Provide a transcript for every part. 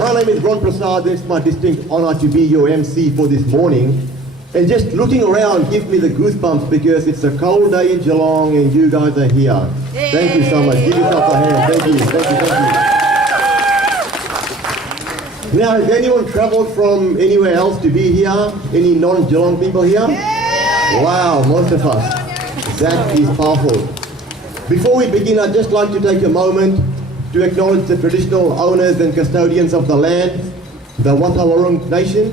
My name is Prasad. It's my distinct honor to be your MC for this morning. And just looking around gives me the goosebumps because it's a cold day in Geelong and you guys are here. Yay. Thank you so much. Give yourself a hand. Thank you, thank you, thank you. Now, has anyone travelled from anywhere else to be here? Any non-Geelong people here? Yay. Wow, most of us. That is powerful. Before we begin, I'd just like to take a moment to acknowledge the traditional owners and custodians of the land, the Wathawarung Nation.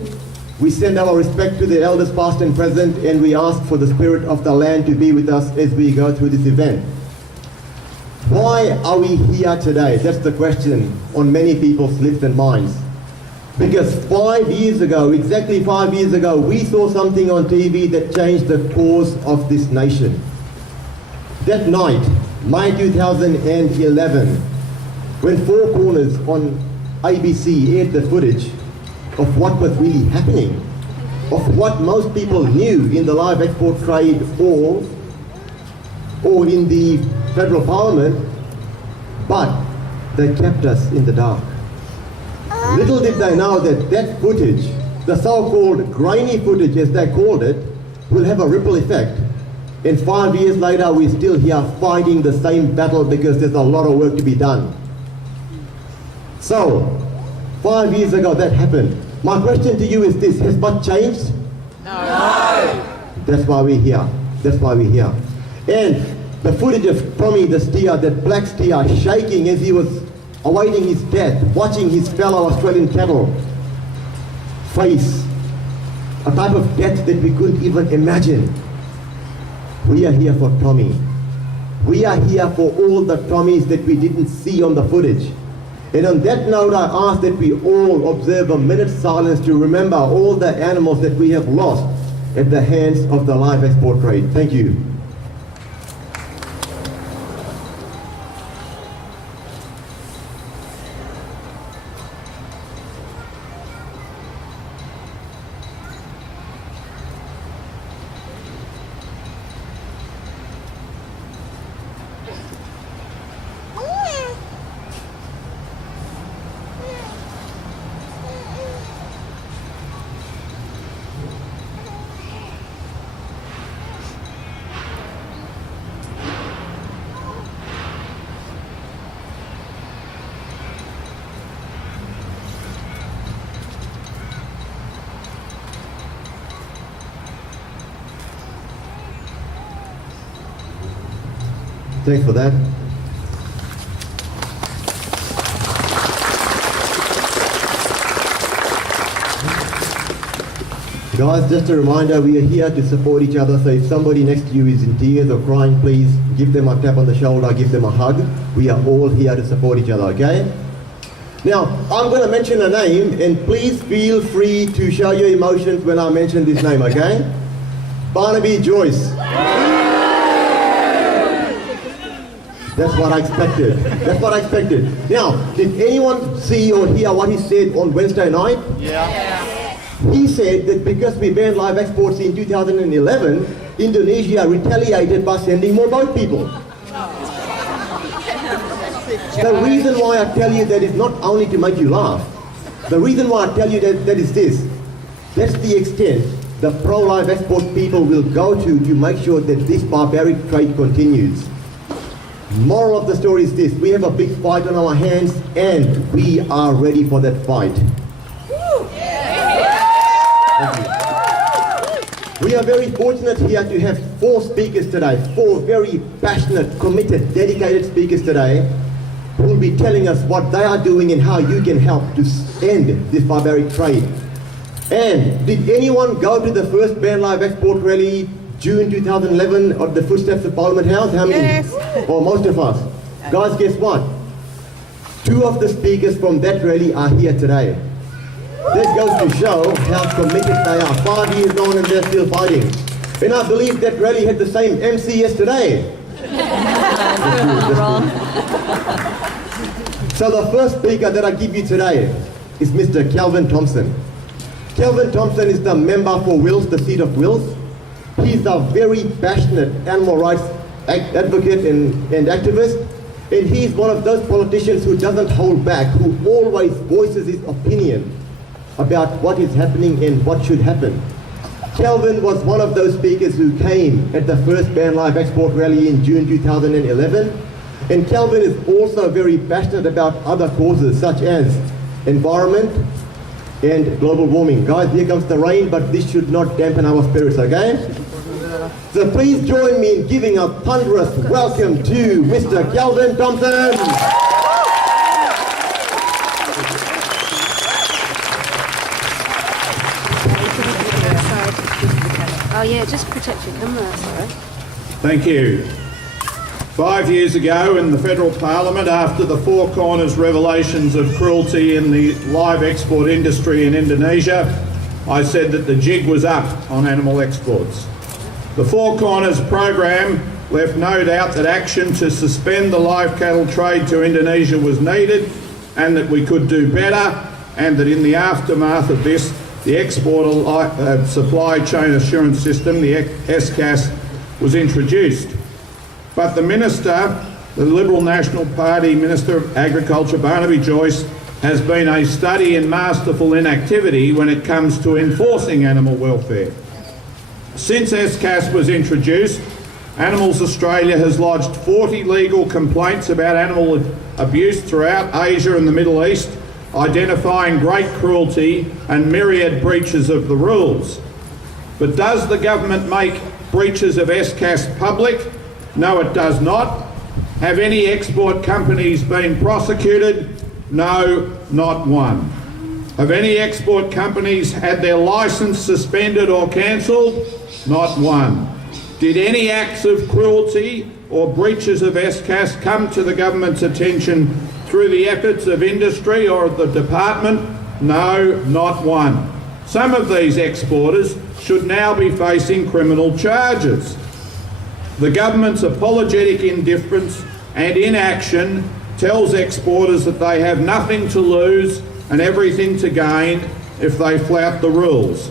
We send our respect to the elders past and present, and we ask for the spirit of the land to be with us as we go through this event. Why are we here today? That's the question on many people's lips and minds. Because 5 years ago, exactly 5 years ago, we saw something on TV that changed the course of this nation. That night, May 2011, when Four Corners on ABC aired the footage of what was really happening, of what most people knew in the live export trade or in the federal parliament, but they kept us in the dark. Little did they know that that footage, the so-called grainy footage as they called it, will have a ripple effect. And 5 years later, we're still here fighting the same battle because there's a lot of work to be done. So, 5 years ago that happened. My question to you is this: has much changed? No. That's why we're here. That's why we're here. And the footage of Tommy the steer, that black steer, shaking as he was awaiting his death, watching his fellow Australian cattle face a type of death that we couldn't even imagine. We are here for Tommy. We are here for all the Tommies that we didn't see on the footage. And on that note, I ask that we all observe a minute's silence to remember all the animals that we have lost at the hands of the live export trade. Thank you. Thanks for that. Guys, just a reminder, we are here to support each other, so if somebody next to you is in tears or crying, please give them a tap on the shoulder, give them a hug. We are all here to support each other, okay? Now, I'm going to mention a name, and please feel free to show your emotions when I mention this name, okay? Barnaby Joyce. That's what I expected. That's what I expected. Now, did anyone see or hear what he said on Wednesday night? Yeah. He said that because we banned live exports in 2011, Indonesia retaliated by sending more boat people. The reason why I tell you that is not only to make you laugh. The reason why I tell you that is this. That's the extent the pro-live export people will go to make sure that this barbaric trade continues. Moral of the story is this: we have a big fight on our hands and we are ready for that fight. We are very fortunate here to have 4 speakers today, 4 very passionate, committed, dedicated speakers today who will be telling us what they are doing and how you can help to end this barbaric trade. And did anyone go to the first Ban Live Export Rally June 2011 at the footsteps of Parliament House? How many? Yes. Or most of us. Guys, guess what? 2 of the speakers from that rally are here today. This goes to show how committed they are. 5 years on and they're still fighting. And I believe that rally had the same MC as today. So the first speaker that I give you today is Mr. Kelvin Thompson. Kelvin Thompson is the member for Wills, the seat of Wills. He's a very passionate animal rights advocate and activist. And he's one of those politicians who doesn't hold back, who always voices his opinion about what is happening and what should happen. Kelvin was one of those speakers who came at the first Ban Live Export rally in June 2011. And Kelvin is also very passionate about other causes such as environment and global warming. Guys, here comes the rain, but this should not dampen our spirits, okay? So please join me in giving a thunderous welcome to Mr. Kelvin Thompson. Oh yeah, just protect your camera, sorry. Thank you. 5 years ago in the Federal Parliament, after the Four Corners revelations of cruelty in the live export industry in Indonesia, I said that the jig was up on animal exports. The Four Corners program left no doubt that action to suspend the live cattle trade to Indonesia was needed and that we could do better, and that in the aftermath of this, the Export Supply Chain Assurance System, the Edgars, was introduced. But the Minister, the Liberal National Party Minister of Agriculture, Barnaby Joyce, has been a study in masterful inactivity when it comes to enforcing animal welfare. Since Edgars was introduced, Animals Australia has lodged 40 legal complaints about animal abuse throughout Asia and the Middle East, identifying great cruelty and myriad breaches of the rules. But does the government make breaches of Edgars public? No, it does not. Have any export companies been prosecuted? No, not one. Have any export companies had their licence suspended or cancelled? Not one. Did any acts of cruelty or breaches of Edgars come to the government's attention through the efforts of industry or the department? No, not one. Some of these exporters should now be facing criminal charges. The government's apologetic indifference and inaction tells exporters that they have nothing to lose and everything to gain if they flout the rules.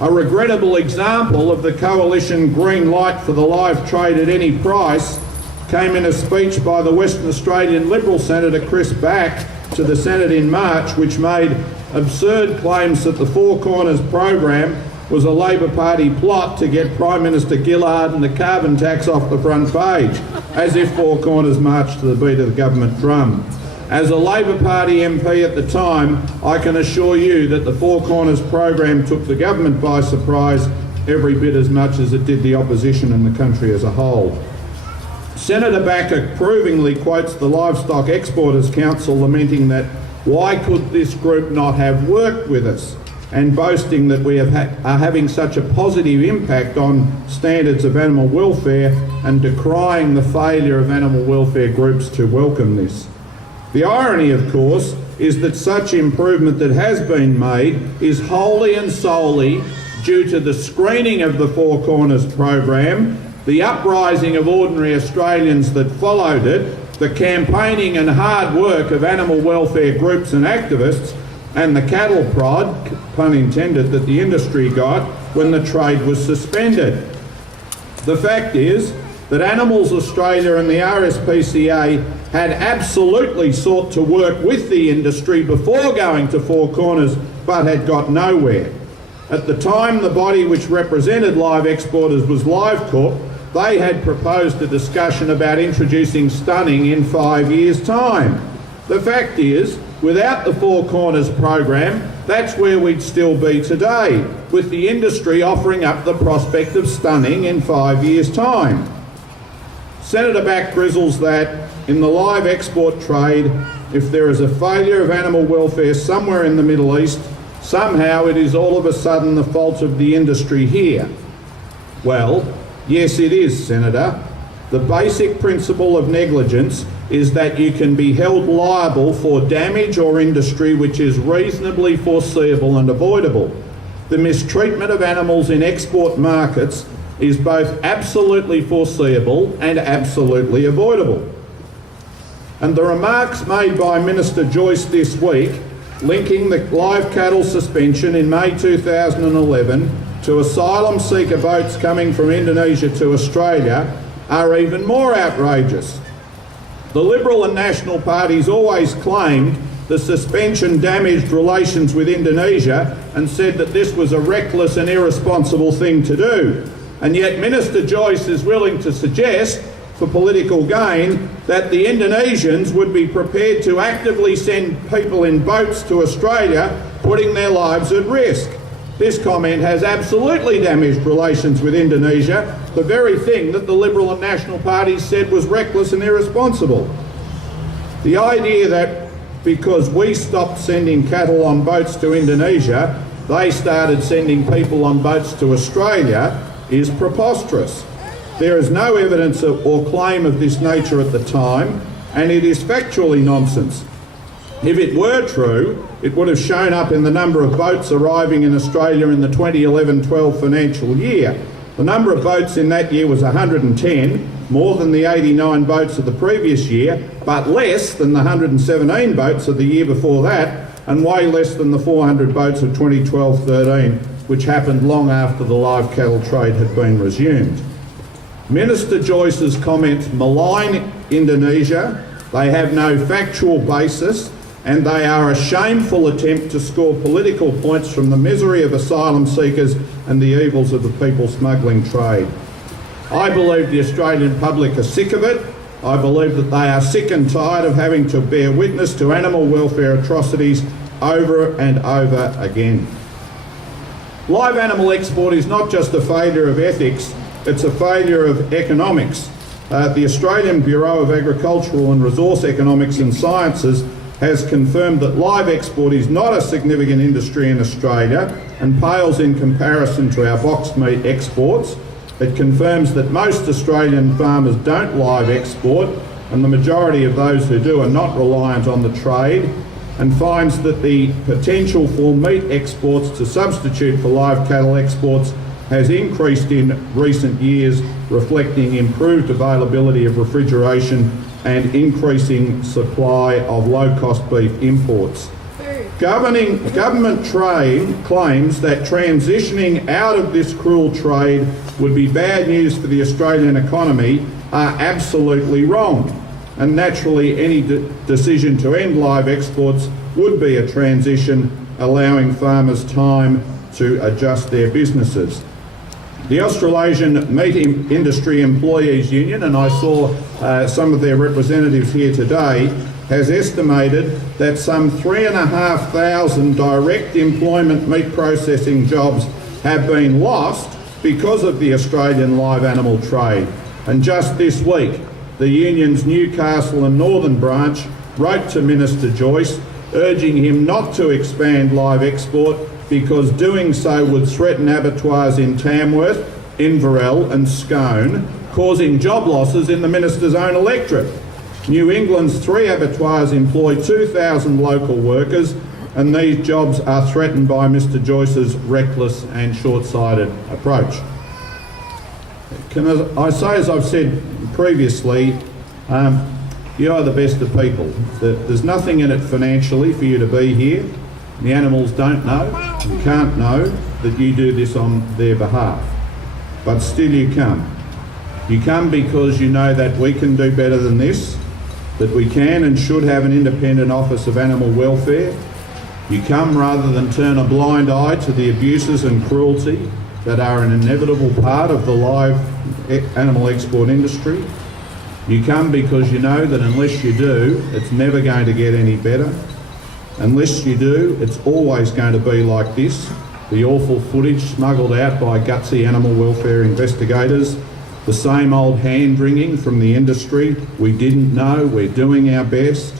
A regrettable example of the coalition green light for the live trade at any price came in a speech by the Western Australian Liberal Senator Chris Back to the Senate in March, which made absurd claims that the Four Corners program was a Labor Party plot to get Prime Minister Gillard and the carbon tax off the front page, as if Four Corners marched to the beat of the government drum. As a Labor Party MP at the time, I can assure you that the Four Corners program took the government by surprise every bit as much as it did the opposition and the country as a whole. Senator Back approvingly quotes the Livestock Exporters Council lamenting that why could this group not have worked with us, and boasting that we are having such a positive impact on standards of animal welfare and decrying the failure of animal welfare groups to welcome this. The irony, of course, is that such improvement that has been made is wholly and solely due to the screening of the Four Corners program, the uprising of ordinary Australians that followed it, the campaigning and hard work of animal welfare groups and activists, and the cattle prod, pun intended, that the industry got when the trade was suspended. The fact is that Animals Australia and the RSPCA had absolutely sought to work with the industry before going to Four Corners, but had got nowhere. At the time the body which represented live exporters was LiveCorp, they had proposed a discussion about introducing stunning in 5 years' time. The fact is, without the Four Corners program, that's where we'd still be today, with the industry offering up the prospect of stunning in 5 years' time. Senator Back grizzles that in the live export trade, if there is a failure of animal welfare somewhere in the Middle East, somehow it is all of a sudden the fault of the industry here. Well, yes it is, Senator. The basic principle of negligence is that you can be held liable for damage or industry which is reasonably foreseeable and avoidable. The mistreatment of animals in export markets is both absolutely foreseeable and absolutely avoidable. And the remarks made by Minister Joyce this week, linking the live cattle suspension in May 2011 to asylum seeker boats coming from Indonesia to Australia, are even more outrageous. The Liberal and National parties always claimed the suspension damaged relations with Indonesia and said that this was a reckless and irresponsible thing to do. And yet Minister Joyce is willing to suggest, for political gain, that the Indonesians would be prepared to actively send people in boats to Australia, putting their lives at risk. This comment has absolutely damaged relations with Indonesia, the very thing that the Liberal and National parties said was reckless and irresponsible. The idea that because we stopped sending cattle on boats to Indonesia, they started sending people on boats to Australia is preposterous. There is no evidence or claim of this nature at the time, and it is factually nonsense. If it were true, it would have shown up in the number of boats arriving in Australia in the 2011-12 financial year. The number of boats in that year was 110, more than the 89 boats of the previous year, but less than the 117 boats of the year before that, and way less than the 400 boats of 2012-13, which happened long after the live cattle trade had been resumed. Minister Joyce's comments malign Indonesia. They have no factual basis, and they are a shameful attempt to score political points from the misery of asylum seekers and the evils of the people smuggling trade. I believe the Australian public are sick of it. I believe that they are sick and tired of having to bear witness to animal welfare atrocities over and over again. Live animal export is not just a failure of ethics, it's a failure of economics. The Australian Bureau of Agricultural and Resource Economics and Sciences has confirmed that live export is not a significant industry in Australia and pales in comparison to our boxed meat exports. It confirms that most Australian farmers don't live export, and the majority of those who do are not reliant on the trade, and finds that the potential for meat exports to substitute for live cattle exports has increased in recent years, reflecting improved availability of refrigeration and increasing supply of low-cost beef imports. Government trade claims that transitioning out of this cruel trade would be bad news for the Australian economy are absolutely wrong. And naturally, any decision to end live exports would be a transition, allowing farmers time to adjust their businesses. The Australasian Meat Industry Employees Union, and I saw some of their representatives here today, has estimated that some 3,500 direct employment meat processing jobs have been lost because of the Australian live animal trade. And just this week, the union's Newcastle and Northern branch wrote to Minister Joyce urging him not to expand live export because doing so would threaten abattoirs in Tamworth, Inverell and Scone, causing job losses in the minister's own electorate. New England's 3 abattoirs employ 2,000 local workers, and these jobs are threatened by Mr Joyce's reckless and short-sighted approach. Can I say, as I've said previously, you are the best of people. There's nothing in it financially for you to be here. The animals don't know, you can't know that you do this on their behalf. But still you come. You come because you know that we can do better than this, that we can and should have an independent Office of Animal Welfare. You come rather than turn a blind eye to the abuses and cruelty that are an inevitable part of the live animal export industry. You come because you know that unless you do, it's never going to get any better. Unless you do, it's always going to be like this. The awful footage smuggled out by gutsy animal welfare investigators, the same old hand-wringing from the industry, we didn't know, we're doing our best,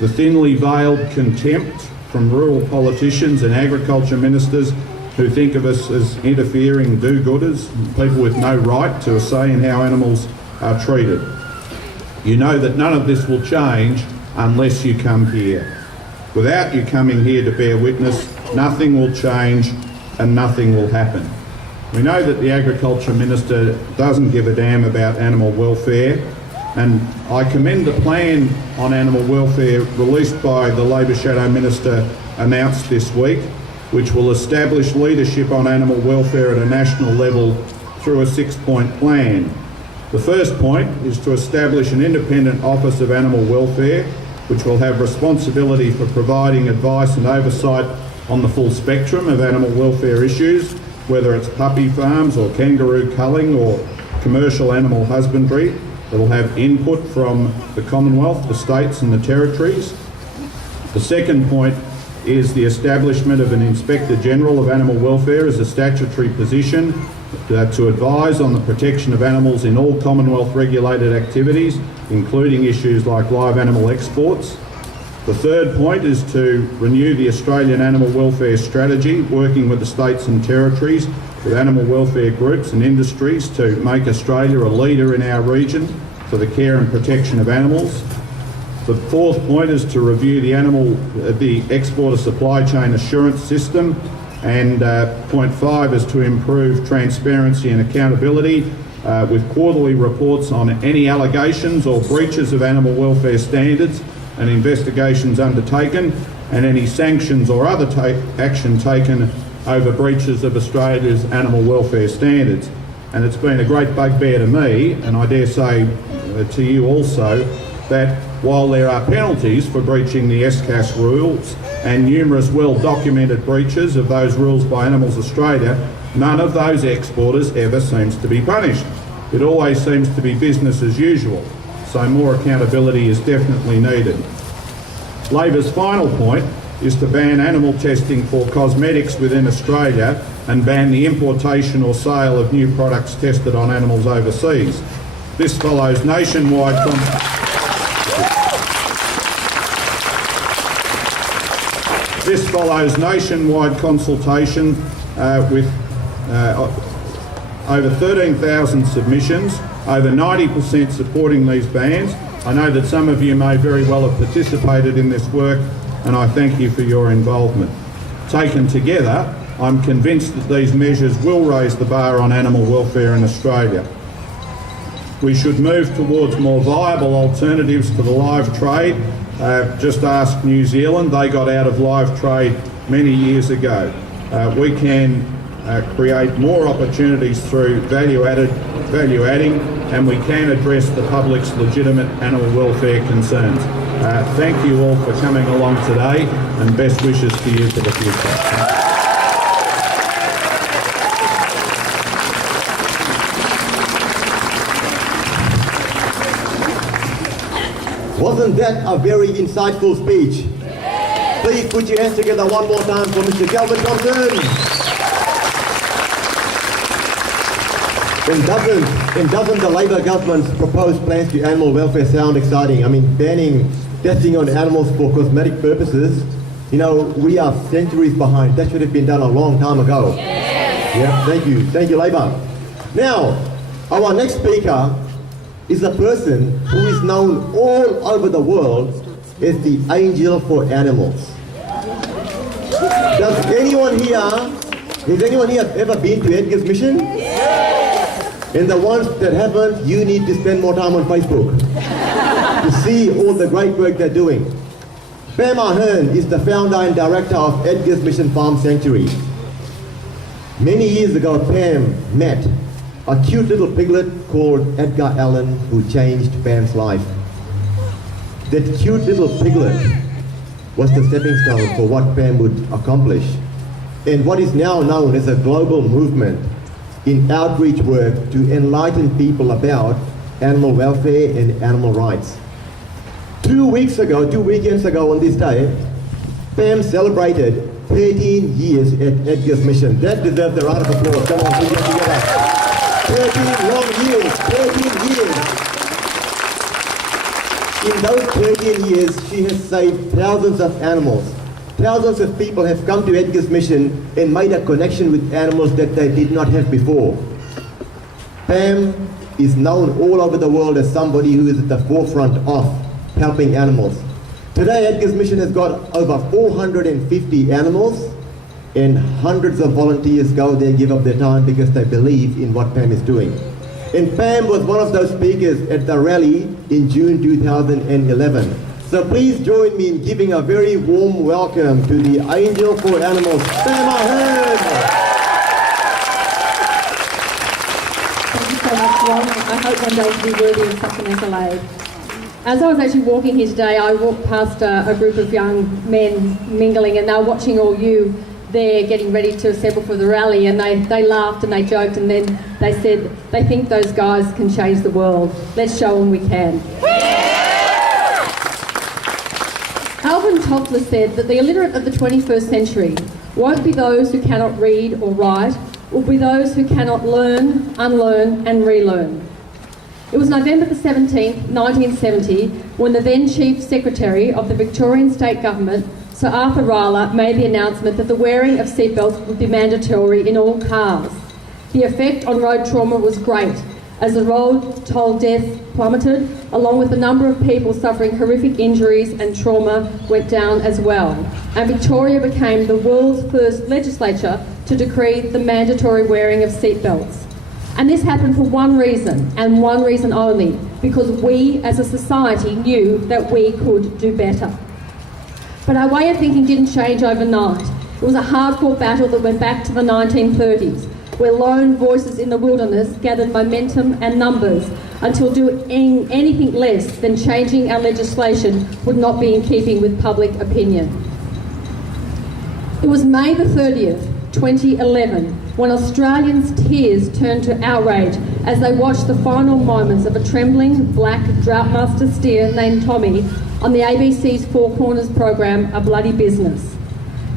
the thinly veiled contempt from rural politicians and agriculture ministers who think of us as interfering do-gooders, people with no right to a say in how animals are treated. You know that none of this will change unless you come here. Without you coming here to bear witness, nothing will change and nothing will happen. We know that the Agriculture Minister doesn't give a damn about animal welfare, and I commend the plan on animal welfare released by the Labor Shadow Minister announced this week, which will establish leadership on animal welfare at a national level through a 6-point plan. The first point is to establish an independent Office of Animal Welfare, which will have responsibility for providing advice and oversight on the full spectrum of animal welfare issues, whether it's puppy farms or kangaroo culling or commercial animal husbandry. It will have input from the Commonwealth, the states and the territories. The second point is the establishment of an Inspector General of Animal Welfare as a statutory position to advise on the protection of animals in all Commonwealth regulated activities, including issues like live animal exports. The third point is to renew the Australian Animal Welfare Strategy, working with the states and territories, with animal welfare groups and industries to make Australia a leader in our region for the care and protection of animals. The fourth point is to review the exporter supply chain assurance system, and point 5 is to improve transparency and accountability with quarterly reports on any allegations or breaches of animal welfare standards and investigations undertaken, and any sanctions or other action taken over breaches of Australia's animal welfare standards. And it's been a great bugbear to me, and I dare say to you also, that while there are penalties for breaching the SCAS rules and numerous well-documented breaches of those rules by Animals Australia, none of those exporters ever seems to be punished. It always seems to be business as usual, so more accountability is definitely needed. Labor's final point is to ban animal testing for cosmetics within Australia and ban the importation or sale of new products tested on animals overseas. This follows nationwide consultation with over 13,000 submissions, over 90% supporting these bans. I know that some of you may very well have participated in this work, and I thank you for your involvement. Taken together, I'm convinced that these measures will raise the bar on animal welfare in Australia. We should move towards more viable alternatives to the live trade. Just ask New Zealand, they got out of live trade many years ago. We can create more opportunities through value adding, and we can address the public's legitimate animal welfare concerns. Thank you all for coming along today, and best wishes to you for the future. Wasn't that a very insightful speech? Yes. Please put your hands together one more time for Mr. Kelvin Thompson. And doesn't the Labor government's proposed plans to animal welfare sound exciting? I mean, banning testing on animals for cosmetic purposes, you know, we are centuries behind. That should have been done a long time ago. Yes. Yeah, thank you, Labor. Now, our next speaker is a person who is known all over the world as the angel for animals. Has anyone here ever been to Edgars mission? Yes. And the ones that haven't, you need to spend more time on Facebook to see all the great work they're doing. Pam Ahern is the founder and director of Edgars Mission Farm Sanctuary. Many years ago, Pam met a cute little piglet called Edgar Allen, who changed Pam's life. That cute little piglet was the stepping stone for what Pam would accomplish, and what is now known as a global movement in outreach work to enlighten people about animal welfare and animal rights. 2 weekends ago on this day, Pam celebrated 13 years at Edgars Mission. That deserves a round of applause. Come on, put it together. 13 long years, 13 years. In those 13 years, she has saved thousands of animals. Thousands of people have come to Edgars Mission and made a connection with animals that they did not have before. Pam is known all over the world as somebody who is at the forefront of helping animals. Today, Edgars Mission has got over 450 animals, and hundreds of volunteers go there and give up their time because they believe in what Pam is doing. And Pam was one of those speakers at the rally in June 2011. So please join me in giving a very warm welcome to the Angel for Animals, Pam Ahern. Thank you so much, Ron. I hope one day to be worthy of such an accolade. As I was actually walking here today, I walked past a group of young men mingling, and they were watching all you there getting ready to assemble for the rally, and they laughed and they joked, and then they said they think those guys can change the world. Let's show them we can. Thompson said that the illiterate of the 21st century won't be those who cannot read or write, will be those who cannot learn, unlearn and relearn. It was November the 17th, 1970, when the then Chief Secretary of the Victorian State Government, Sir Arthur Rylah, made the announcement that the wearing of seatbelts would be mandatory in all cars. The effect on road trauma was great, as the road toll death plummeted, along with the number of people suffering horrific injuries and trauma went down as well. And Victoria became the world's first legislature to decree the mandatory wearing of seatbelts. And this happened for one reason, and one reason only, because we as a society knew that we could do better. But our way of thinking didn't change overnight. It was a hardcore battle that went back to the 1930s, where lone voices in the wilderness gathered momentum and numbers until doing anything less than changing our legislation would not be in keeping with public opinion. It was May the 30th, 2011, when Australians' tears turned to outrage as they watched the final moments of a trembling black droughtmaster steer named Tommy on the ABC's Four Corners program, A Bloody Business.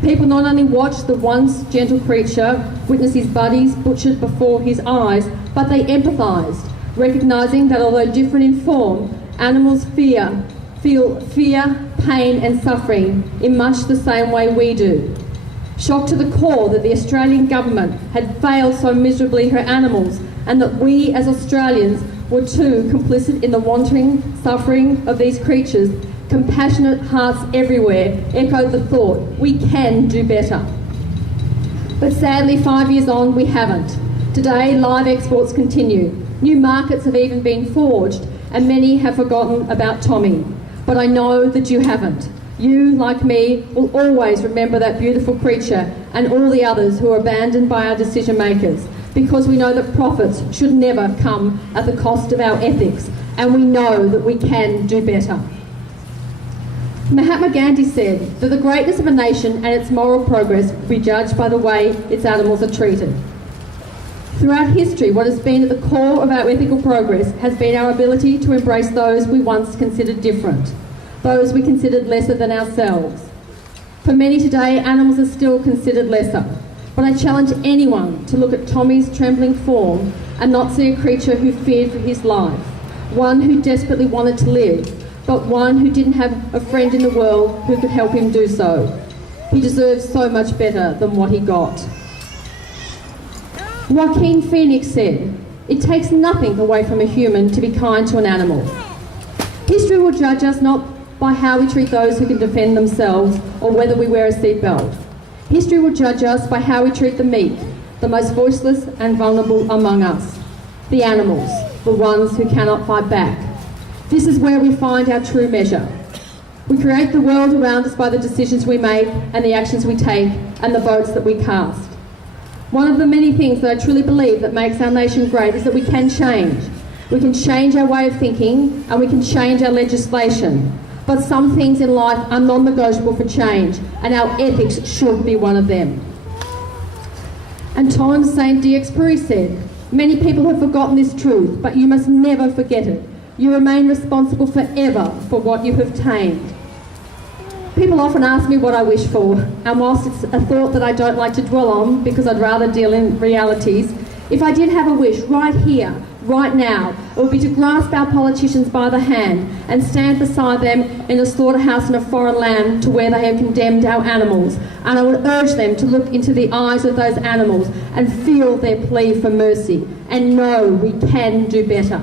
People not only watched the once gentle creature witness his buddies butchered before his eyes, but they empathised, recognising that although different in form, animals feel fear, pain and suffering in much the same way we do. Shocked to the core that the Australian government had failed so miserably her animals, and that we as Australians were too complicit in the wanton suffering of these creatures, compassionate hearts everywhere echoed the thought, we can do better. But sadly, 5 years on, we haven't. Today, live exports continue. New markets have even been forged, and many have forgotten about Tommy. But I know that you haven't. You, like me, will always remember that beautiful creature and all the others who are abandoned by our decision makers, because we know that profits should never come at the cost of our ethics, and we know that we can do better. Mahatma Gandhi said that the greatness of a nation and its moral progress will be judged by the way its animals are treated. Throughout history, what has been at the core of our ethical progress has been our ability to embrace those we once considered different, those we considered lesser than ourselves. For many today, animals are still considered lesser, but I challenge anyone to look at Tommy's trembling form and not see a creature who feared for his life, one who desperately wanted to live, but one who didn't have a friend in the world who could help him do so. He deserves so much better than what he got. Joaquin Phoenix said, "It takes nothing away from a human to be kind to an animal." History will judge us not by how we treat those who can defend themselves or whether we wear a seatbelt. History will judge us by how we treat the meek, the most voiceless and vulnerable among us, the animals, the ones who cannot fight back. This is where we find our true measure. We create the world around us by the decisions we make and the actions we take and the votes that we cast. One of the many things that I truly believe that makes our nation great is that we can change. We can change our way of thinking and we can change our legislation. But some things in life are non-negotiable for change, and our ethics should be one of them. Antoine Saint-Exupéry said, "Many people have forgotten this truth, but you must never forget it. You remain responsible forever for what you have tamed." People often ask me what I wish for, and whilst it's a thought that I don't like to dwell on because I'd rather deal in realities, if I did have a wish right here, right now, it would be to grasp our politicians by the hand and stand beside them in a slaughterhouse in a foreign land to where they have condemned our animals. And I would urge them to look into the eyes of those animals and feel their plea for mercy and know we can do better.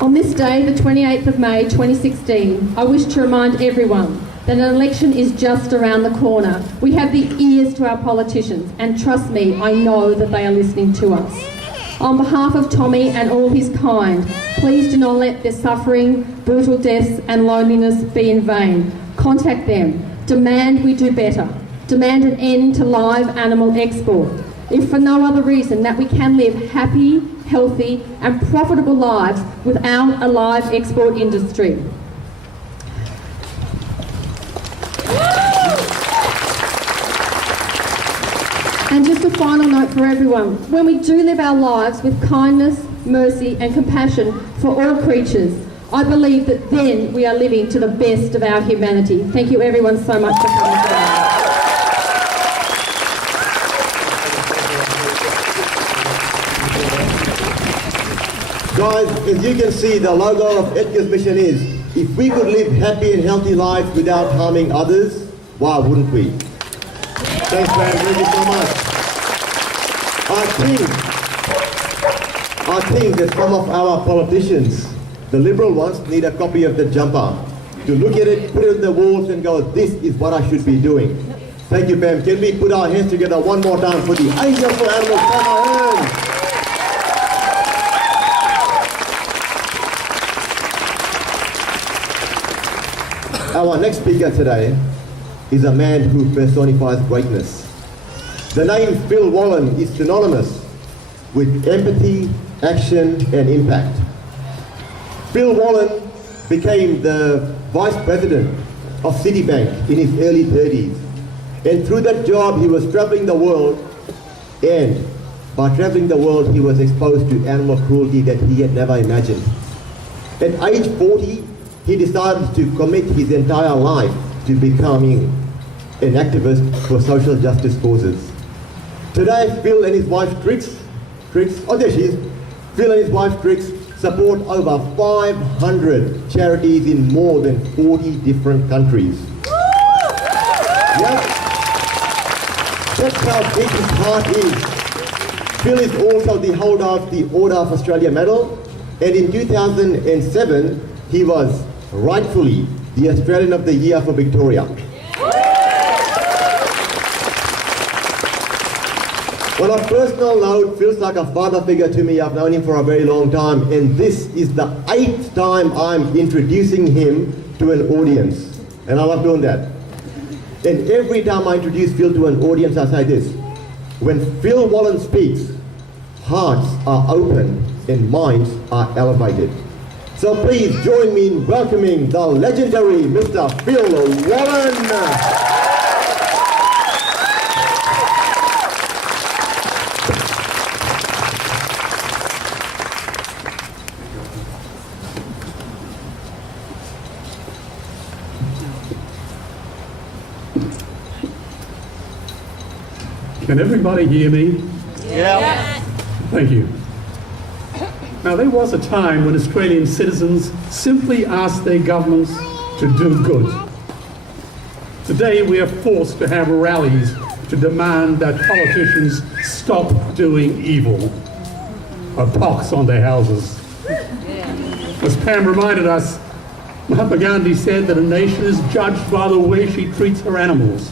On this day, the 28th of May 2016, I wish to remind everyone that an election is just around the corner. We have the ears to our politicians, and trust me, I know that they are listening to us. On behalf of Tommy and all his kind, please do not let their suffering, brutal deaths and loneliness be in vain. Contact them. demand we do better, demand an end to live animal export, if for no other reason that we can live happy, healthy and profitable lives without a live export industry. And just a final note for everyone, when we do live our lives with kindness, mercy and compassion for all creatures, I believe that then we are living to the best of our humanity. Thank you everyone so much for coming today. Guys, as you can see, the logo of Edgars mission is, if we could live happy and healthy lives without harming others, why wouldn't we? Thanks, man. Thank you so much. I think that some of our politicians, the Liberal ones, need a copy of the jumper to look at it, put it on the walls and go, this is what I should be doing. Thank you, Pam. Can we put our hands together one more time for the Angel for Animals, Pam Ahern? Our next speaker today is a man who personifies greatness. The name Phil Wollen is synonymous with empathy, action and impact. Phil Wollen became the Vice President of Citibank in his early 30s. And through that job he was traveling the world, and by traveling the world he was exposed to animal cruelty that he had never imagined. At age 40, he decided to commit his entire life to becoming an activist for social justice causes. Today, Phil and his wife Trix, oh there she is, Phil and his wife Trix support over 500 charities in more than 40 different countries. Yeah. That's how big his heart is. Phil is also the holder of the Order of Australia Medal, and in 2007, he was rightfully the Australian of the Year for Victoria. On a personal note, Phil's like a father figure to me. I've known him for a very long time, and this is the 8th time I'm introducing him to an audience. And I love doing that. And every time I introduce Phil to an audience, I say this: when Phil Wollen speaks, hearts are open and minds are elevated. So please join me in welcoming the legendary Mr. Phil Wollen. Can everybody hear me? Yeah. Thank you. Now, there was a time when Australian citizens simply asked their governments to do good. Today, we are forced to have rallies to demand that politicians stop doing evil. A pox on their houses. As Pam reminded us, Mahatma Gandhi said that a nation is judged by the way she treats her animals.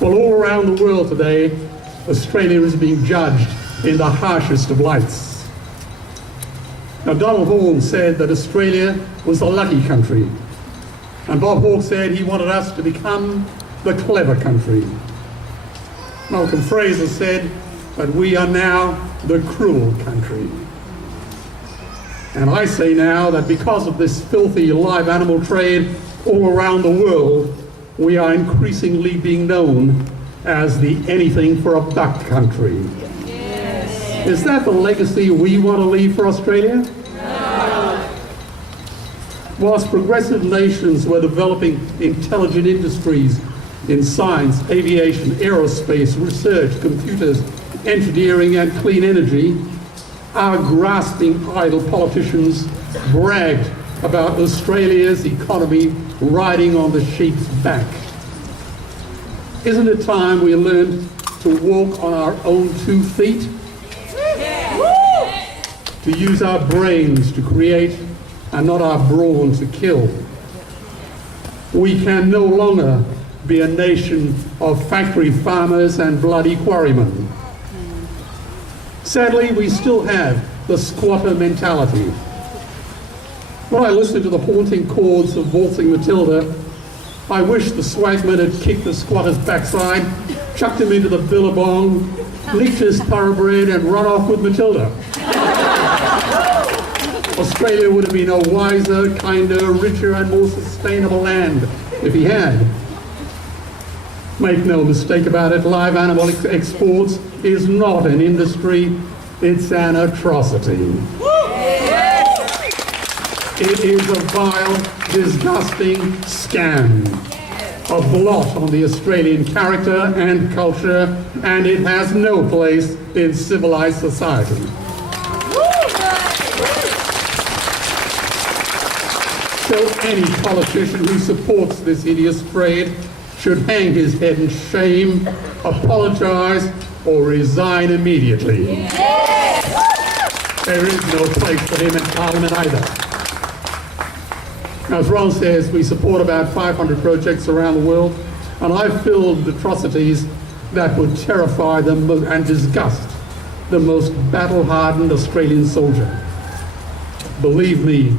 Well, all around the world today, Australia is being judged in the harshest of lights. Now, Donald Hall said that Australia was a lucky country, and Bob Hawke said he wanted us to become the clever country. Malcolm Fraser said that we are now the cruel country. And I say now that because of this filthy live animal trade all around the world, we are increasingly being known as the anything for a buck country. Yes. Is that the legacy we want to leave for Australia? No. Whilst progressive nations were developing intelligent industries in science, aviation, aerospace, research, computers, engineering and clean energy, our grasping idle politicians bragged about Australia's economy riding on the sheep's back. Isn't it time we learned to walk on our own 2 feet? Yeah. To use our brains to create and not our brawn to kill. We can no longer be a nation of factory farmers and bloody quarrymen. Sadly, we still have the squatter mentality. When I listen to the haunting chords of Waltzing Matilda, I wish the swagman had kicked the squatter's backside, chucked him into the billabong, licked his thoroughbred and run off with Matilda. Australia would have been a wiser, kinder, richer and more sustainable land if he had. Make no mistake about it, live animal exports is not an industry, it's an atrocity. It is a vile, disgusting scam, a blot on the Australian character and culture, and it has no place in civilized society. So any politician who supports this hideous trade should hang his head in shame, apologize, or resign immediately. There is no place for him in Parliament either. Now, as Ron says, we support about 500 projects around the world, and I've filmed atrocities that would terrify them and disgust the most battle-hardened Australian soldier. Believe me,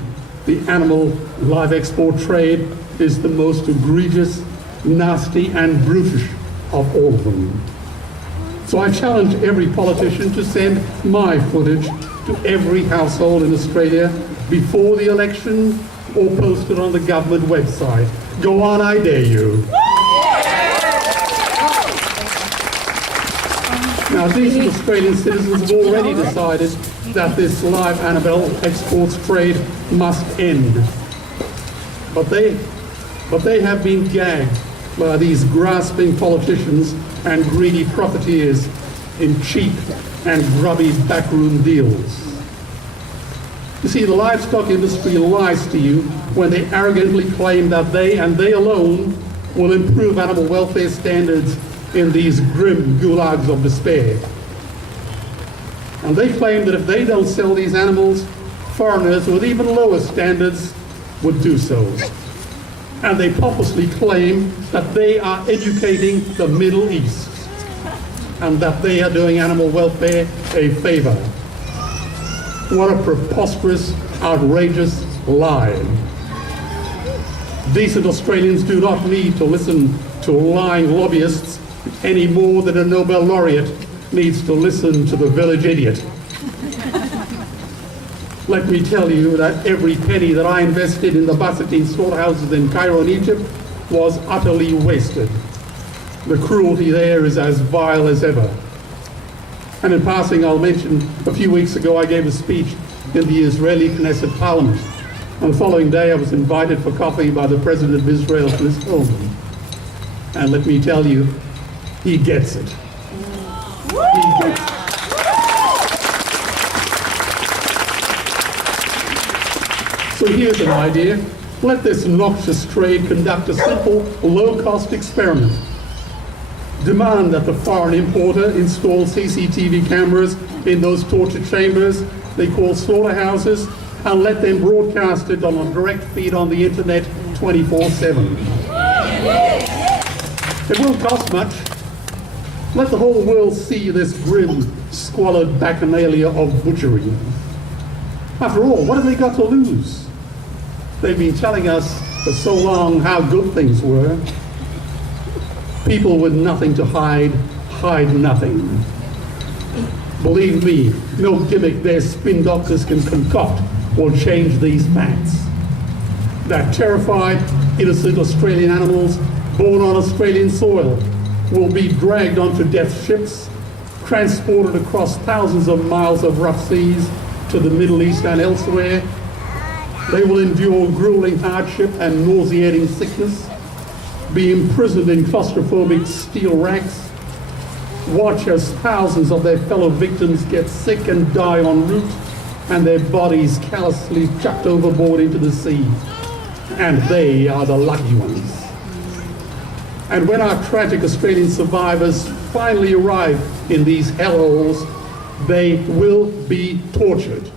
the animal live export trade is the most egregious, nasty, and brutish of all of them. So I challenge every politician to send my footage to every household in Australia before the election or post it on the government website. Go on, I dare you. Now, decent Australian citizens have already decided that this live animal exports trade must end. But they have been gagged by these grasping politicians and greedy profiteers in cheap and grubby backroom deals. You see, the livestock industry lies to you when they arrogantly claim that they, and they alone, will improve animal welfare standards in these grim gulags of despair. And they claim that if they don't sell these animals, foreigners with even lower standards would do so. And they pompously claim that they are educating the Middle East and that they are doing animal welfare a favor. What a preposterous, outrageous lie. Decent Australians do not need to listen to lying lobbyists any more than a Nobel laureate needs to listen to the village idiot. Let me tell you that every penny that I invested in the Basatine slaughterhouses in Cairo and Egypt was utterly wasted. The cruelty there is as vile as ever. And in passing, I'll mention a few weeks ago I gave a speech in the Israeli Knesset Parliament. On the following day I was invited for coffee by the President of Israel to his home. And let me tell you, he gets it. He gets it. So here's an idea. Let this noxious trade conduct a simple, low-cost experiment. Demand that the foreign importer install CCTV cameras in those torture chambers they call slaughterhouses, and let them broadcast it on a direct feed on the internet 24/7. It won't cost much. Let the whole world see this grim, squalid bacchanalia of butchery. After all, what have they got to lose? They've been telling us for so long how good things were. People with nothing to hide, hide nothing. Believe me, no gimmick their spin doctors can concoct will change these facts. That terrified, innocent Australian animals born on Australian soil will be dragged onto death ships, transported across thousands of miles of rough seas to the Middle East and elsewhere. They will endure grueling hardship and nauseating sickness, be imprisoned in claustrophobic steel racks, watch as thousands of their fellow victims get sick and die en route, and their bodies callously chucked overboard into the sea. And they are the lucky ones. And when our tragic Australian survivors finally arrive in these hellholes, they will be tortured.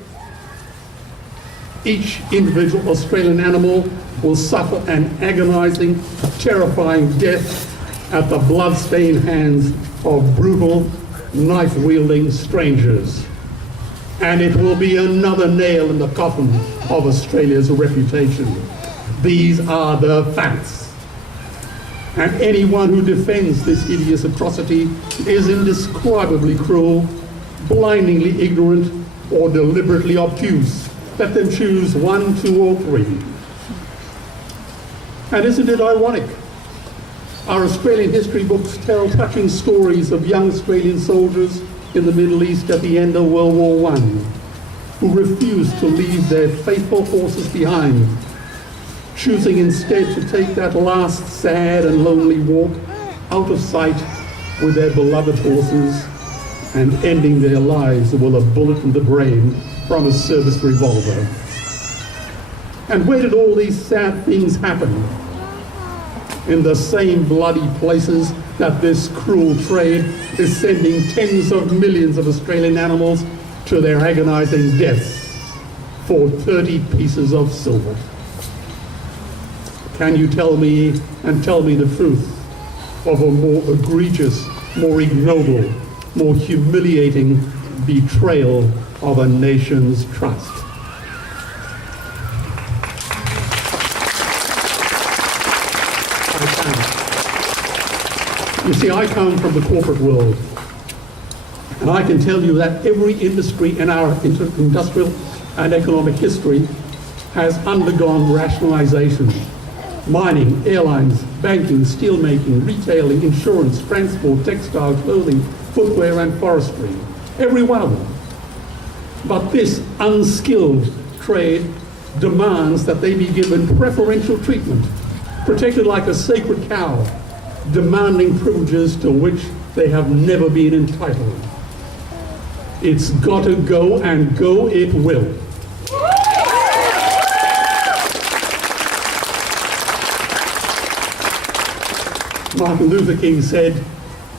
Each individual Australian animal will suffer an agonizing, terrifying death at the blood-stained hands of brutal, knife-wielding strangers. And it will be another nail in the coffin of Australia's reputation. These are the facts. And anyone who defends this hideous atrocity is indescribably cruel, blindingly ignorant, or deliberately obtuse. Let them choose 1, 2, or 3. And isn't it ironic? Our Australian history books tell touching stories of young Australian soldiers in the Middle East at the end of World War I, who refused to leave their faithful horses behind, choosing instead to take that last sad and lonely walk out of sight with their beloved horses and ending their lives with a bullet in the brain from a service revolver. And where did all these sad things happen? In the same bloody places that this cruel trade is sending tens of millions of Australian animals to their agonizing deaths for 30 pieces of silver. Can you tell me the truth of a more egregious, more ignoble, more humiliating betrayal of a nation's trust? You see, I come from the corporate world, and I can tell you that every industry in our industrial and economic history has undergone rationalization. Mining, airlines, banking, steelmaking, retailing, insurance, transport, textile, clothing, footwear, and forestry. Every one of them. But this unskilled trade demands that they be given preferential treatment, protected like a sacred cow, demanding privileges to which they have never been entitled. It's got to go, and go it will. Martin Luther King said,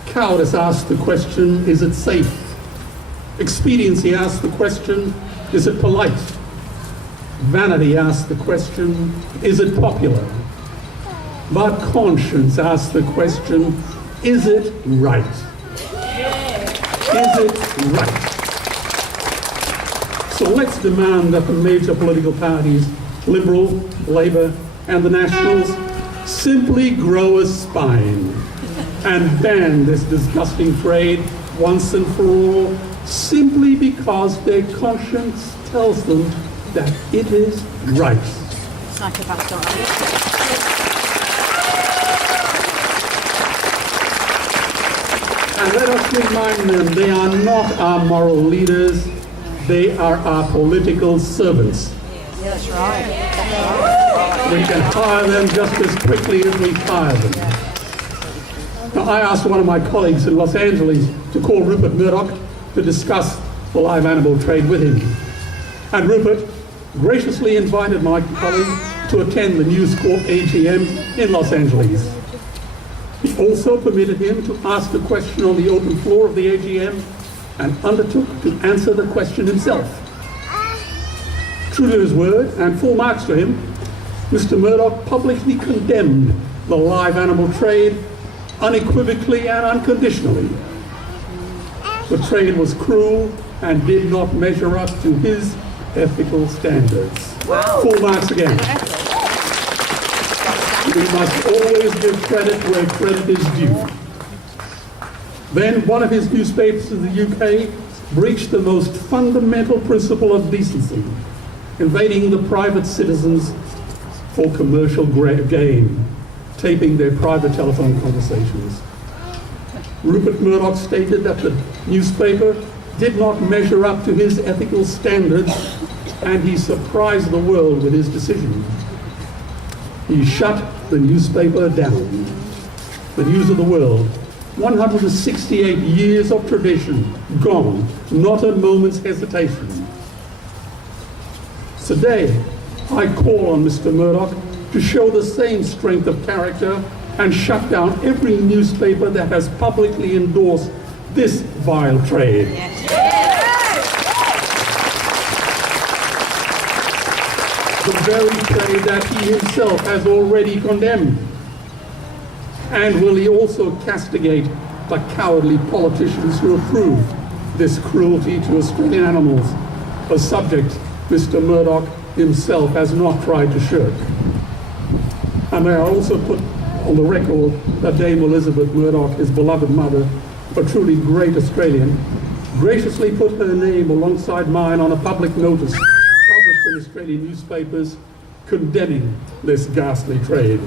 cowardice asks the question, is it safe? Expediency asks the question, is it polite? Vanity asks the question, is it popular? But conscience asks the question, is it right? Is it right? So let's demand that the major political parties, Liberal, Labour, and the Nationals, simply grow a spine and ban this disgusting trade once and for all, simply because their conscience tells them that it is right. And let us remind them, they are not our moral leaders, they are our political servants. That's right. We can hire them just as quickly as we fire them. Now, I asked one of my colleagues in Los Angeles to call Rupert Murdoch to discuss the live animal trade with him. And Rupert graciously invited my colleague to attend the News Corp AGM in Los Angeles. He also permitted him to ask the question on the open floor of the AGM and undertook to answer the question himself. True to his word, and full marks to him, Mr. Murdoch publicly condemned the live animal trade unequivocally and unconditionally. The trade was cruel and did not measure up to his ethical standards. Wow. Full marks again. We must always give credit where credit is due. Then one of his newspapers in the UK breached the most fundamental principle of decency, invading the private citizens for commercial gain, taping their private telephone conversations. Rupert Murdoch stated that the newspaper did not measure up to his ethical standards, and he surprised the world with his decision. He shut the newspaper down. The News of the World, 168 years of tradition, gone, not a moment's hesitation. Today, I call on Mr. Murdoch to show the same strength of character and shut down every newspaper that has publicly endorsed this vile trade. The very trade that he himself has already condemned. And will he also castigate the cowardly politicians who approve this cruelty to Australian animals, a subject Mr. Murdoch himself has not tried to shirk? And may I also put on the record that Dame Elizabeth Murdoch, his beloved mother, a truly great Australian, graciously put her name alongside mine on a public notice published in Australian newspapers condemning this ghastly trade.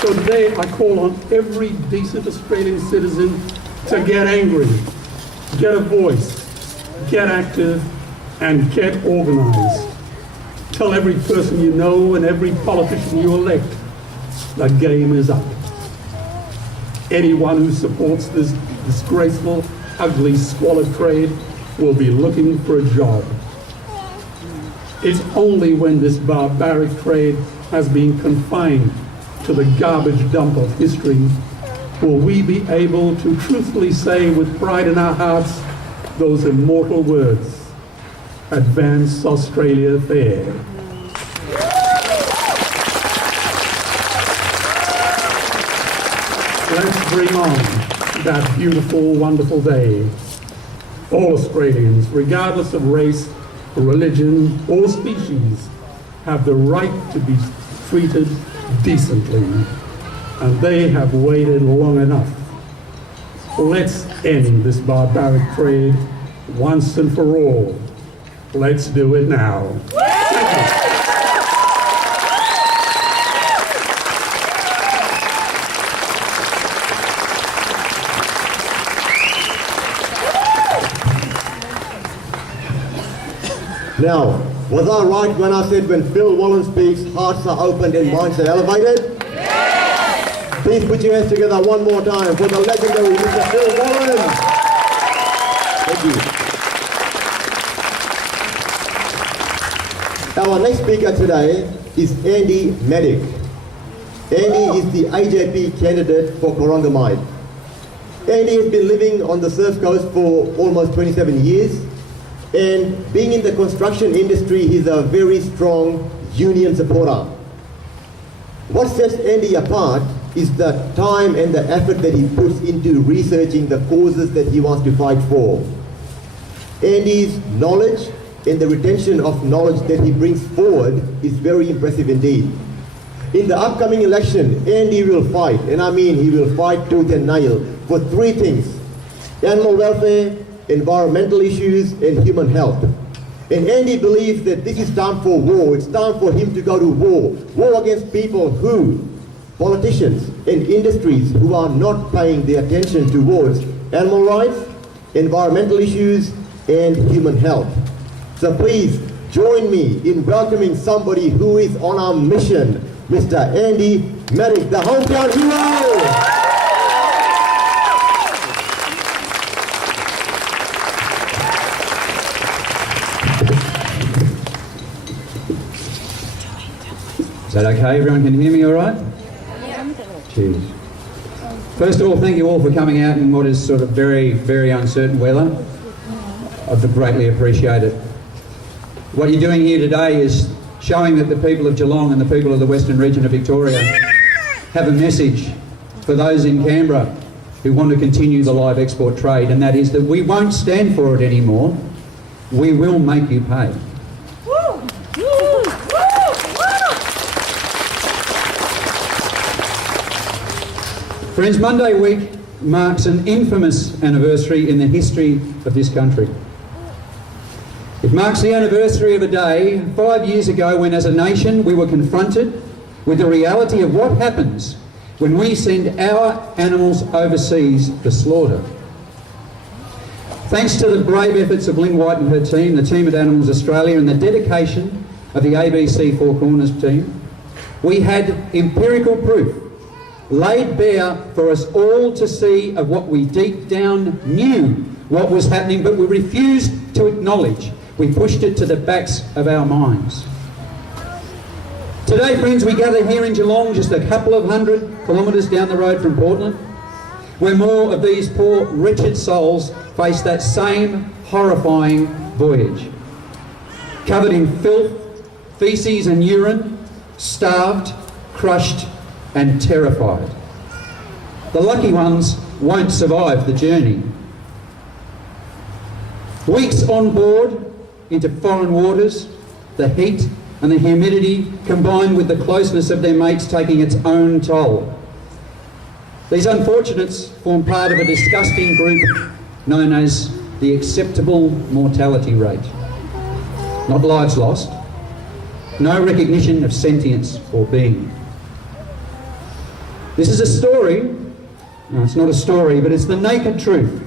So today I call on every decent Australian citizen to get angry, get a voice, get active, and get organised. Tell every person you know and every politician you elect the game is up. Anyone who supports this disgraceful, ugly, squalid trade will be looking for a job. It's only when this barbaric trade has been confined to the garbage dump of history will we be able to truthfully say with pride in our hearts those immortal words, "Advance Australia Fair." Let's bring on that beautiful, wonderful day. All Australians, regardless of race, religion, or species, have the right to be treated decently, and they have waited long enough. Let's end this barbaric trade once and for all. Let's do it now. Thank you. Now, was I right when I said when Phil Wollen speaks, hearts are opened and minds are elevated? Yes! Please put your hands together one more time for the legendary Mr. Phil Wollen. Thank you. Our next speaker today is Andy Meddick. Andy is the AJP candidate for Corongamide. Andy has been living on the Surf Coast for almost 27 years. And being in the construction industry, he's a very strong union supporter. What sets Andy apart is the time and the effort that he puts into researching the causes that he wants to fight for. Andy's knowledge and the retention of knowledge that he brings forward is very impressive indeed. In the upcoming election, Andy will fight, and I mean he will fight tooth and nail, for three things: animal welfare, environmental issues, and human health. And Andy believes that this is time for war. It's time for him to go to war. War against people who, politicians and industries who are not paying their attention towards animal rights, environmental issues, and human health. So please join me in welcoming somebody who is on a mission, Mr. Andy Meddick, the hometown hero. Is that okay? Everyone can hear me all right? Yeah. Cheers. First of all, thank you all for coming out in what is sort of very, very uncertain weather. I greatly appreciate it. What you're doing here today is showing that the people of Geelong and the people of the Western region of Victoria have a message for those in Canberra who want to continue the live export trade, and that is that we won't stand for it anymore. We will make you pay. Friends, Monday week marks an infamous anniversary in the history of this country. It marks the anniversary of a day 5 years ago when, as a nation, we were confronted with the reality of what happens when we send our animals overseas for slaughter. Thanks to the brave efforts of Lynn White and her team, the team at Animals Australia, and the dedication of the ABC Four Corners team, we had empirical proof laid bare for us all to see of what we deep down knew what was happening, but we refused to acknowledge. We pushed it to the backs of our minds. Today, friends, we gather here in Geelong, just a couple of 100 kilometres down the road from Portland, where more of these poor, wretched souls face that same horrifying voyage. Covered in filth, faeces and urine, starved, crushed and terrified. The lucky ones won't survive the journey. Weeks on board into foreign waters, the heat, and the humidity combined with the closeness of their mates taking its own toll. These unfortunates form part of a disgusting group known as the acceptable mortality rate. Not lives lost, no recognition of sentience or being. This is a story, no, it's not a story, but it's the naked truth,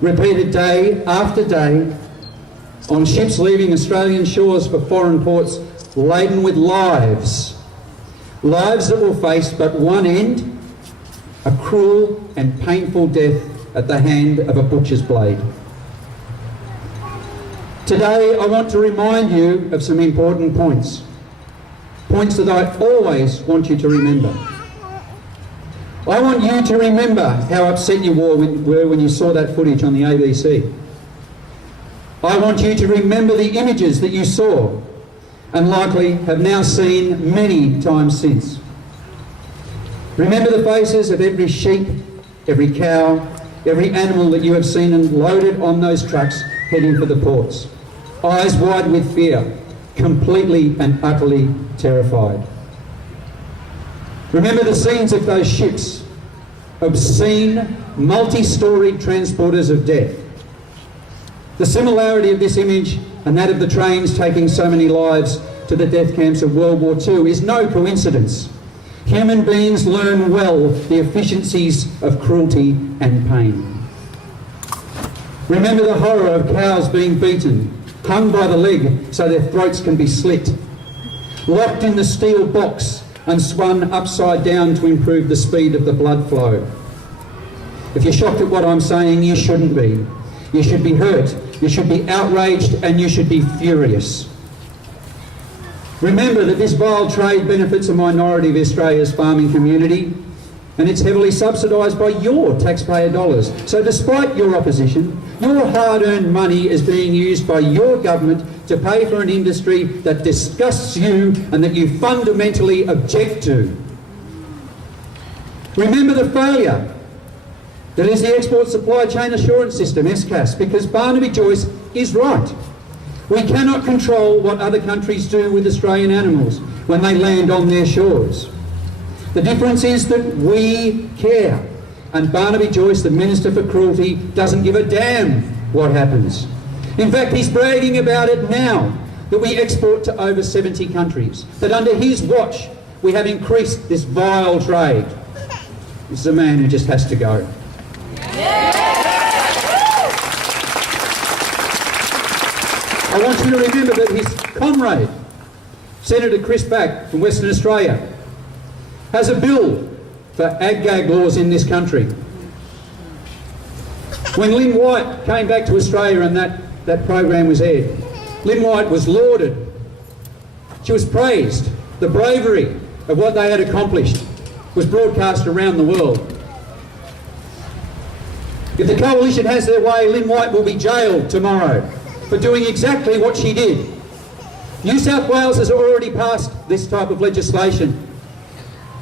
repeated day after day on ships leaving Australian shores for foreign ports laden with lives that will face but one end, a cruel and painful death at the hand of a butcher's blade. Today I want to remind you of some important points that I always want you to remember. I want you to remember how upset you were when you saw that footage on the ABC. I want you to remember the images that you saw and likely have now seen many times since. Remember the faces of every sheep, every cow, every animal that you have seen and loaded on those trucks heading for the ports. Eyes wide with fear, completely and utterly terrified. Remember the scenes of those ships, obscene, multi-storied transporters of death. The similarity of this image and that of the trains taking so many lives to the death camps of World War II is no coincidence. Human beings learn well the efficiencies of cruelty and pain. Remember the horror of cows being beaten, hung by the leg so their throats can be slit, locked in the steel box and swung upside down to improve the speed of the blood flow. If you're shocked at what I'm saying, you shouldn't be. You should be hurt, you should be outraged, and you should be furious. Remember that this vile trade benefits a minority of Australia's farming community, and it's heavily subsidised by your taxpayer dollars. So despite your opposition, your hard-earned money is being used by your government to pay for an industry that disgusts you and that you fundamentally object to. Remember the failure that is the Export Supply Chain Assurance System, ESCAS, because Barnaby Joyce is right. We cannot control what other countries do with Australian animals when they land on their shores. The difference is that we care, and Barnaby Joyce, the Minister for Cruelty, doesn't give a damn what happens. In fact, he's bragging about it now, that we export to over 70 countries, that under his watch we have increased this vile trade. This is a man who just has to go. I want you to remember that his comrade, Senator Chris Back from Western Australia, has a bill for ag-gag laws in this country. When Lynn White came back to Australia and that program was aired, Lynn White was lauded. She was praised. The bravery of what they had accomplished was broadcast around the world. If the coalition has their way, Lynn White will be jailed tomorrow for doing exactly what she did. New South Wales has already passed this type of legislation.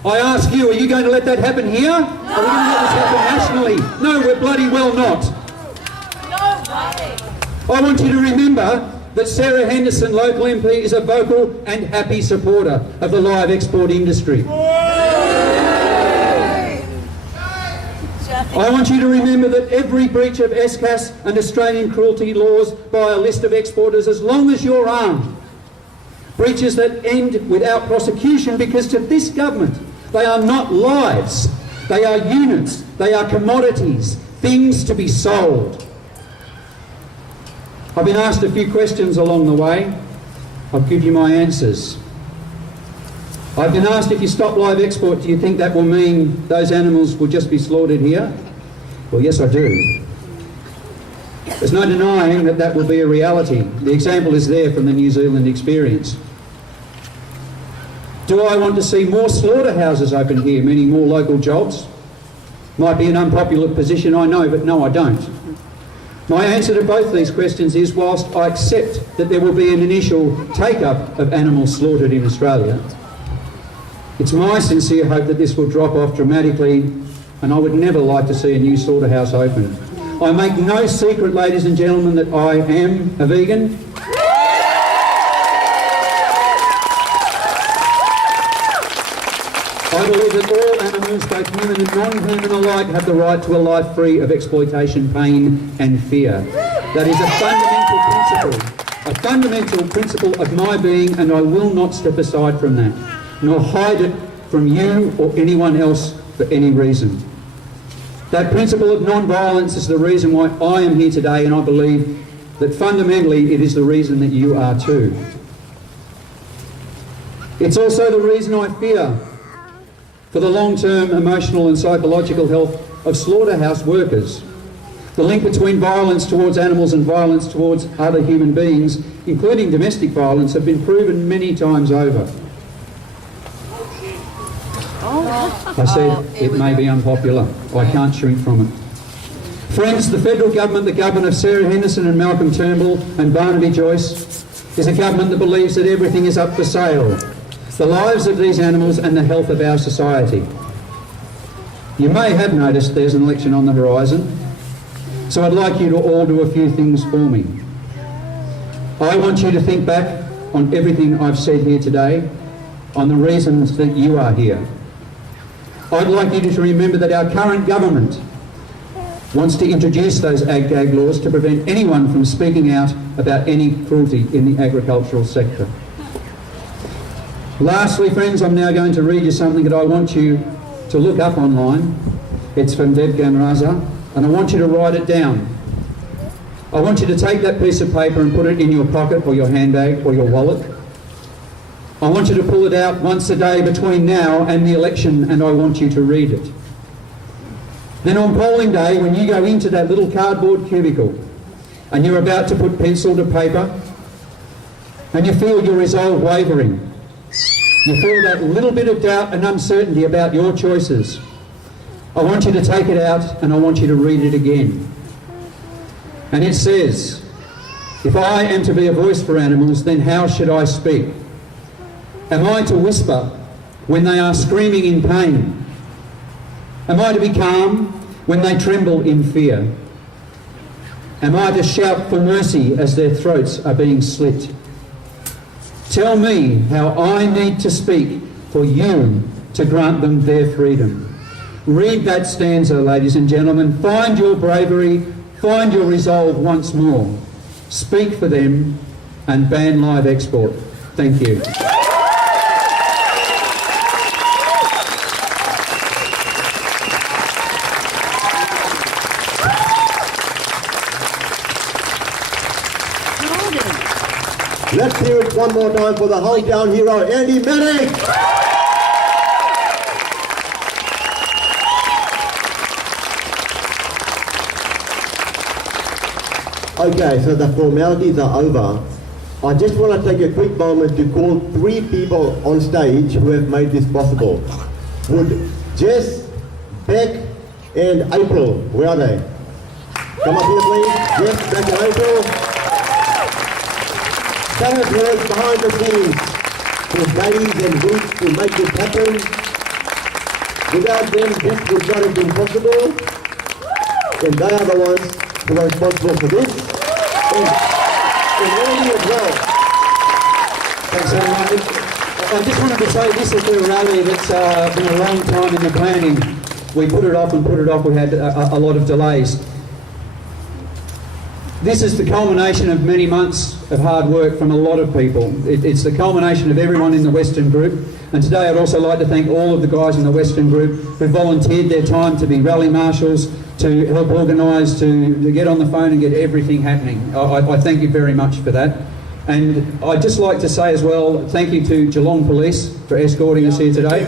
I ask you, are you going to let that happen here? No. Are we going to let this happen nationally? No, we're bloody well not. No way. I want you to remember that Sarah Henderson, local MP, is a vocal and happy supporter of the live export industry. I want you to remember that every breach of ESCAS and Australian cruelty laws by a list of exporters, as long as you're armed, breaches that end without prosecution, because to this government they are not lives, they are units, they are commodities, things to be sold. I've been asked a few questions along the way. I'll give you my answers. I've been asked, if you stop live export, do you think that will mean those animals will just be slaughtered here? Well, yes, I do. There's no denying that that will be a reality. The example is there from the New Zealand experience. Do I want to see more slaughterhouses open here, meaning more local jobs? Might be an unpopular position, I know, but no, I don't. My answer to both these questions is, whilst I accept that there will be an initial take-up of animals slaughtered in Australia, it's my sincere hope that this will drop off dramatically, and I would never like to see a new slaughterhouse open. I make no secret, ladies and gentlemen, that I am a vegan. I believe that all animals, both human and non-human alike, have the right to a life free of exploitation, pain and fear. That is a fundamental principle of my being, and I will not step aside from that, nor hide it from you or anyone else for any reason. That principle of non-violence is the reason why I am here today, and I believe that fundamentally it is the reason that you are too. It's also the reason I fear for the long-term emotional and psychological health of slaughterhouse workers. The link between violence towards animals and violence towards other human beings, including domestic violence, have been proven many times over. I said it may be unpopular. I can't shrink from it. Friends, the federal government, the government of Sarah Henderson and Malcolm Turnbull and Barnaby Joyce, is a government that believes that everything is up for sale. The lives of these animals and the health of our society. You may have noticed there's an election on the horizon, so I'd like you to all do a few things for me. I want you to think back on everything I've said here today, on the reasons that you are here. I'd like you to remember that our current government wants to introduce those ag-gag laws to prevent anyone from speaking out about any cruelty in the agricultural sector. Lastly, friends, I'm now going to read you something that I want you to look up online. It's from Edgars, and I want you to write it down. I want you to take that piece of paper and put it in your pocket or your handbag or your wallet. I want you to pull it out once a day between now and the election, and I want you to read it. Then on polling day, when you go into that little cardboard cubicle and you're about to put pencil to paper and you feel your resolve wavering, you feel that little bit of doubt and uncertainty about your choices, I want you to take it out and I want you to read it again. And it says, if I am to be a voice for animals, then how should I speak? Am I to whisper when they are screaming in pain? Am I to be calm when they tremble in fear? Am I to shout for mercy as their throats are being slit? Tell me how I need to speak for you to grant them their freedom. Read that stanza, ladies and gentlemen. Find your bravery, find your resolve once more. Speak for them and ban live export. Thank you. Let's hear it one more time for the hometown hero, Andy Meddick. Okay, so the formalities are over. I just want to take a quick moment to call 3 people on stage who have made this possible. Would Jess, Beck, and April, where are they? Come up here, please. Jess, Beck, and April. They have worked behind the scenes for days and weeks to make this happen. Without them, this would not have been possible. And they are the ones who are responsible for this. And Andy as well. Thanks, everyone. I just wanted to say this is a rally that's been a long time in the planning. We put it off and put it off. We had a lot of delays. This is the culmination of many months of hard work from a lot of people. It's the culmination of everyone in the Western Group. And today I'd also like to thank all of the guys in the Western Group who volunteered their time to be rally marshals, to help organise, to get on the phone and get everything happening. I thank you very much for that. And I'd just like to say as well, thank you to Geelong Police for escorting us here today.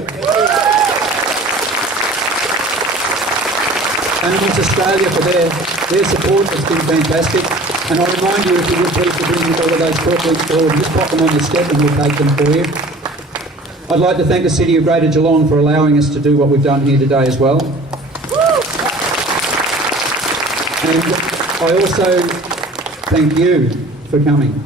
Animals Australia for their support has been fantastic. And I remind you, if you would please, to bring all of those portraits forward, just pop them on the step and we'll take them for you. I'd like to thank the City of Greater Geelong for allowing us to do what we've done here today as well. And I also thank you for coming.